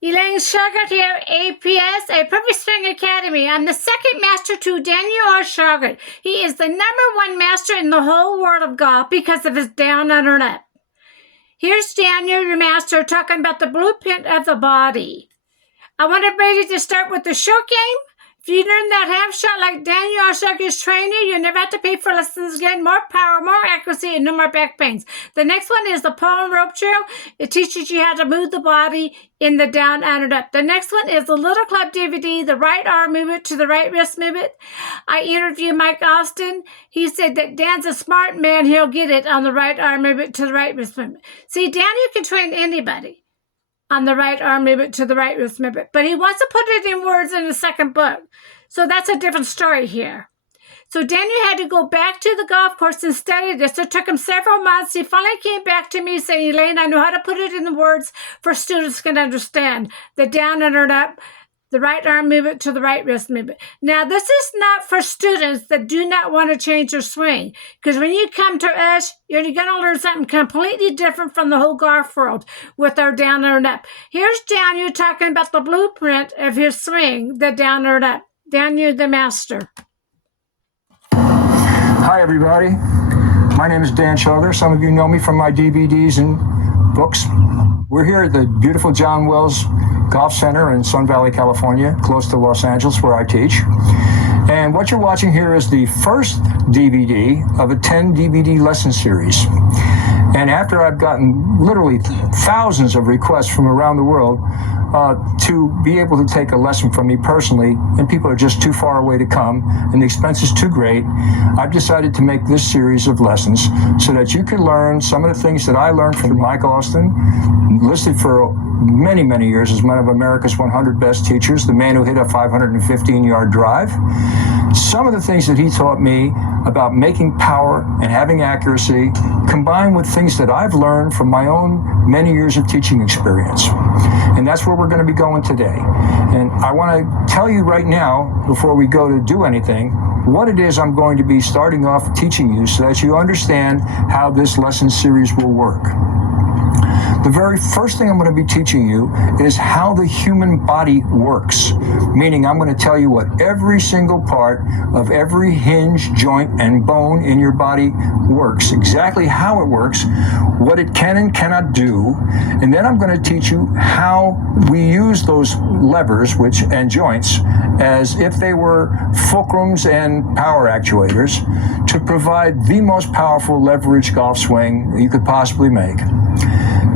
Elaine Shauger here, APS, a Perfect Swing Academy. I'm the second master to Daniel R. Shauger. He is the #1 master in the whole world of golf because of his down, under, and up. Here's Daniel, your master, talking about the blueprint of the body. I want everybody to start with the short game. If you learn that half shot like Daniel R. Shauger's trainer, you'll never have to pay for lessons again. More power, more accuracy, and no more back pains. The next one is the pole and rope drill. It teaches you how to move the body in the down, and up. The next one is the Little Club DVD, the right arm movement to the right wrist movement. I interviewed Mike Austin. He said that Dan's a smart man. He'll get it on the right arm movement to the right wrist movement. See, Daniel can train anybody on the right arm movement to the right wrist movement, but he wants to put it in words in the second book. So that's a different story here. So Daniel had to go back to the golf course and study this. It took him several months. He finally came back to me saying, Elaine, I know how to put it in the words for students can understand. The down, under, and up, the right arm movement to the right wrist movement. Now, this is not for students that do not want to change their swing. Because when you come to us, you're going to learn something completely different from the whole golf world with our down, under, and up. Here's Daniel talking about the blueprint of his swing, the down, under, and up. Daniel, the master. Hi, everybody. My name is Dan Shauger. Some of you know me from my DVDs and books. We're here at the beautiful John Wells Golf Center in Sun Valley, California, close to Los Angeles, where I teach. And what you're watching here is the first DVD of a 10 DVD lesson series. And after I've gotten literally thousands of requests from around the world to be able to take a lesson from me personally, and people are just too far away to come, and the expense is too great, I've decided to make this series of lessons so that you can learn some of the things that I learned from Mike Austin, listed for many, many years as one of America's 100 best teachers, the man who hit a 515-yard drive. Some of the things that he taught me about making power and having accuracy, combined with things that I've learned from my own many years of teaching experience. And that's where we're going to be going today. And I want to tell you right now, before we go to do anything, what it is I'm going to be starting off teaching you so that you understand how this lesson series will work. The very first thing I'm going to be teaching you is how the human body works, meaning I'm going to tell you what every single part of every hinge, joint, and bone in your body works, exactly how it works, what it can and cannot do, and then I'm going to teach you how we use those levers and joints as if they were fulcrums and power actuators to provide the most powerful leverage golf swing you could possibly make.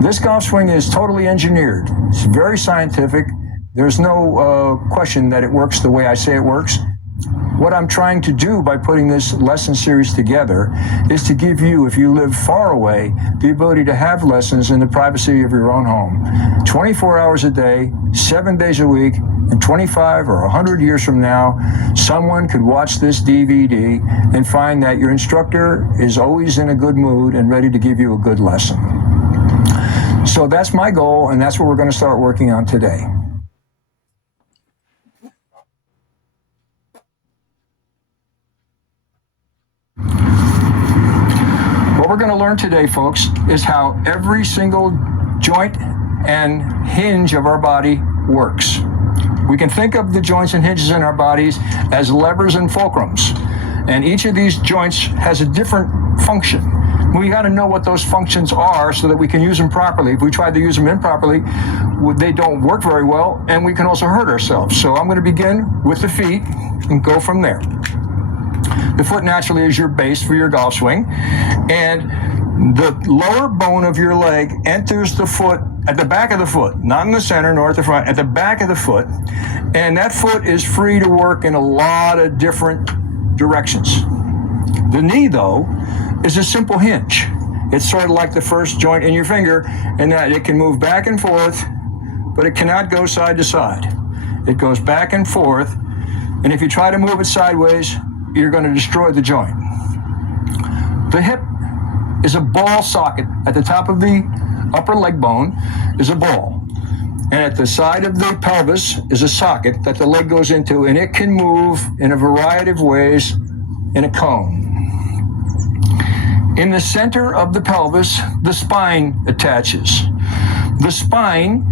This golf swing is totally engineered. It's very scientific. There's no question that it works the way I say it works. What I'm trying to do by putting this lesson series together is to give you, if you live far away, the ability to have lessons in the privacy of your own home. 24 hours a day, 7 days a week, and 25 or 100 years from now, someone could watch this DVD and find that your instructor is always in a good mood and ready to give you a good lesson. So that's my goal, and that's what we're going to start working on today. What we're going to learn today, folks, is how every single joint and hinge of our body works. We can think of the joints and hinges in our bodies as levers and fulcrums, and each of these joints has a different function. We got to know what those functions are so that we can use them properly. If we try to use them improperly, they don't work very well, and we can also hurt ourselves. So I'm going to begin with the feet and go from there. The foot naturally is your base for your golf swing, and the lower bone of your leg enters the foot at the back of the foot, not in the center nor at the front, at the back of the foot, and that foot is free to work in a lot of different directions. The knee, though, is a simple hinge. It's sort of like the first joint in your finger in that it can move back and forth, but it cannot go side to side. It goes back and forth, and if you try to move it sideways, you're going to destroy the joint. The hip is a ball socket. At the top of the upper leg bone is a ball. And at the side of the pelvis is a socket that the leg goes into, and it can move in a variety of ways in a cone. In the center of the pelvis, the spine attaches. The spine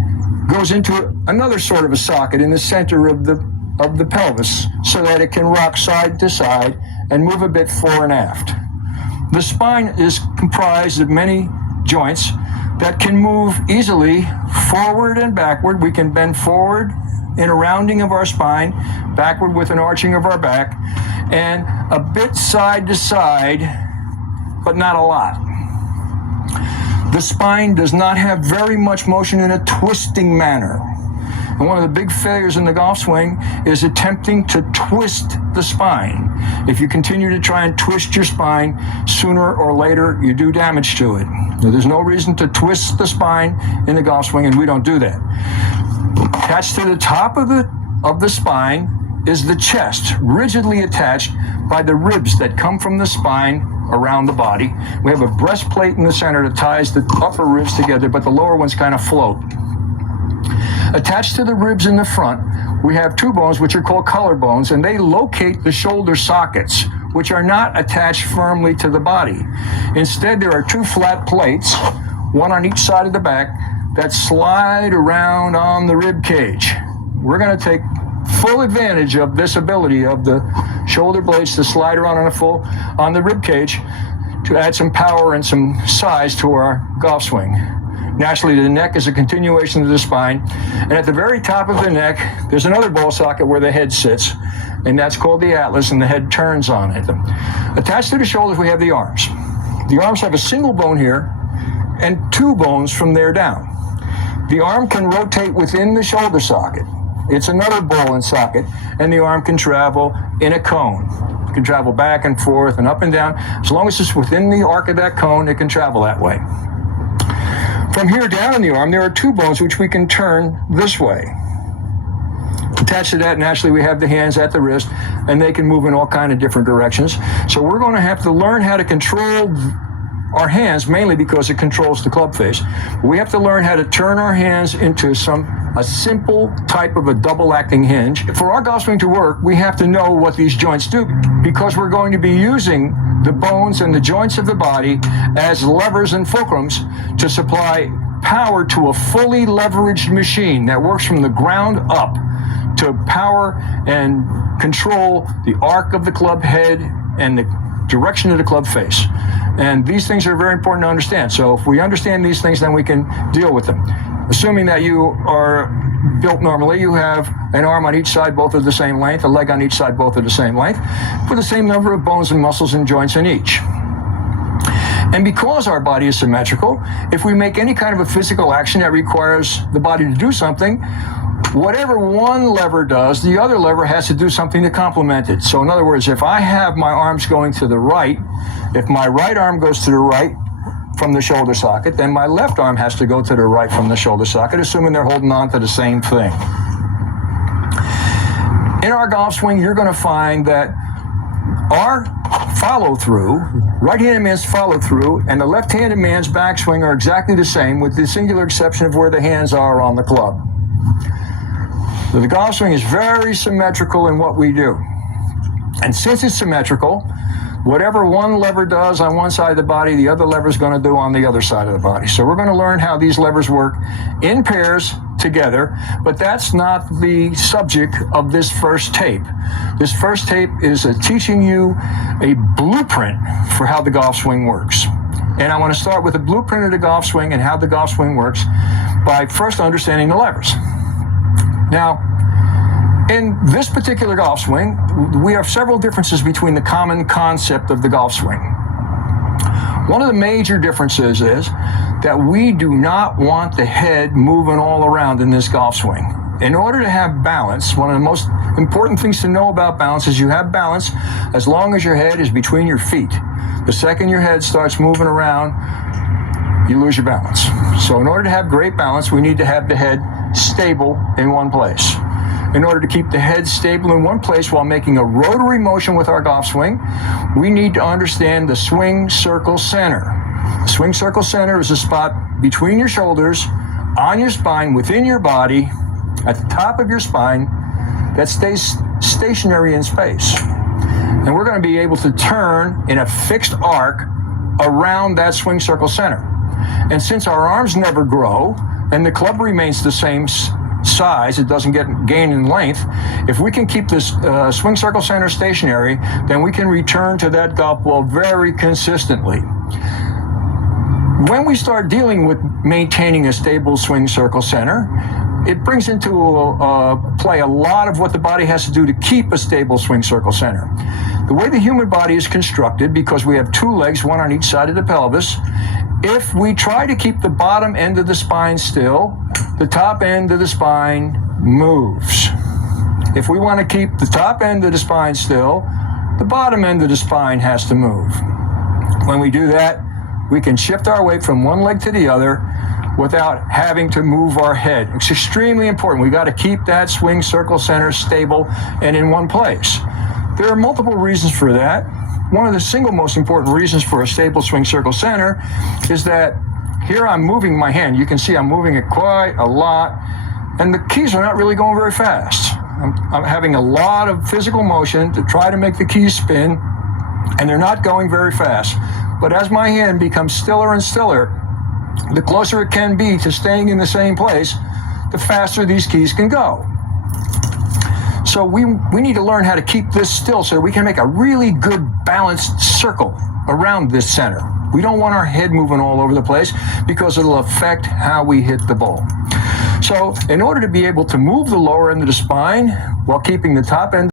goes into another sort of a socket in the center of the pelvis so that it can rock side to side and move a bit fore and aft. The spine is comprised of many joints that can move easily forward and backward. We can bend forward in a rounding of our spine, backward with an arching of our back, and a bit side to side, but not a lot. The spine does not have very much motion in a twisting manner. And one of the big failures in the golf swing is attempting to twist the spine. If you continue to try and twist your spine, sooner or later you do damage to it. Now, there's no reason to twist the spine in the golf swing, and we don't do that. Attached to the top of the spine is the chest, rigidly attached by the ribs that come from the spine around the body. We have a breastplate in the center that ties the upper ribs together, but the lower ones kind of float. Attached to the ribs in the front, we have two bones which are called collarbones, and they locate the shoulder sockets, which are not attached firmly to the body. Instead, there are two flat plates, one on each side of the back, that slide around on the rib cage. We're going to take full advantage of this ability of the shoulder blades to slide around on the rib cage to add some power and some size to our golf swing. Naturally, the neck is a continuation of the spine, and at the very top of the neck, there's another ball socket where the head sits, and that's called the atlas, and the head turns on it. Attached to the shoulders, we have the arms. The arms have a single bone here and two bones from there down. The arm can rotate within the shoulder socket. It's another ball and socket, and the arm can travel in a cone. It can travel back and forth and up and down. As long as it's within the arc of that cone, it can travel that way. From here down in the arm, there are two bones which we can turn this way. Attached to that, naturally, we have the hands at the wrist, and they can move in all kinds of different directions. So we're going to have to learn how to control our hands, mainly because it controls the club face. We have to learn how to turn our hands into a simple type of a double-acting hinge. For our golf swing to work, we have to know what these joints do, because we're going to be using the bones and the joints of the body as levers and fulcrums to supply power to a fully leveraged machine that works from the ground up to power and control the arc of the club head and the direction of the club face. And these things are very important to understand. So if we understand these things, then we can deal with them. Assuming that you are built normally, you have an arm on each side, both of the same length, a leg on each side, both of the same length, with the same number of bones and muscles and joints in each. And because our body is symmetrical, if we make any kind of a physical action that requires the body to do something, whatever one lever does, the other lever has to do something to complement it. So in other words, if I have my arms going to the right, if my right arm goes to the right from the shoulder socket, then my left arm has to go to the right from the shoulder socket, assuming they're holding on to the same thing. In our golf swing, you're going to find that our follow-through, right-handed man's follow-through, and the left-handed man's backswing are exactly the same, with the singular exception of where the hands are on the club. So the golf swing is very symmetrical in what we do. And since it's symmetrical, whatever one lever does on one side of the body, the other lever is going to do on the other side of the body. So we're going to learn how these levers work in pairs together, but that's not the subject of this first tape. This first tape is teaching you a blueprint for how the golf swing works. And I want to start with a blueprint of the golf swing and how the golf swing works by first understanding the levers. Now, in this particular golf swing, we have several differences between the common concept of the golf swing. One of the major differences is that we do not want the head moving all around in this golf swing. In order to have balance, one of the most important things to know about balance is you have balance as long as your head is between your feet. The second your head starts moving around, you lose your balance. So in order to have great balance, we need to have the head stable in one place. In order to keep the head stable in one place while making a rotary motion with our golf swing, we need to understand the swing circle center. The swing circle center is a spot between your shoulders, on your spine, within your body, at the top of your spine, that stays stationary in space. And we're going to be able to turn in a fixed arc around that swing circle center. And since our arms never grow, and the club remains the same size, it doesn't gain in length, if we can keep this swing circle center stationary, then we can return to that golf ball very consistently. When we start dealing with maintaining a stable swing circle center, it brings into play a lot of what the body has to do to keep a stable swing circle center. The way the human body is constructed, because we have two legs, one on each side of the pelvis, if we try to keep the bottom end of the spine still, the top end of the spine moves. If we want to keep the top end of the spine still, the bottom end of the spine has to move. When we do that, we can shift our weight from one leg to the other without having to move our head. It's extremely important. We got to keep that swing circle center stable and in one place. There are multiple reasons for that. One of the single most important reasons for a stable swing circle center is that here I'm moving my hand. You can see I'm moving it quite a lot, and the keys are not really going very fast. I'm having a lot of physical motion to try to make the keys spin, and they're not going very fast. But as my hand becomes stiller and stiller, the closer it can be to staying in the same place, the faster these keys can go. So we need to learn how to keep this still so we can make a really good balanced circle around this center. We don't want our head moving all over the place because it'll affect how we hit the ball. So in order to be able to move the lower end of the spine while keeping the top end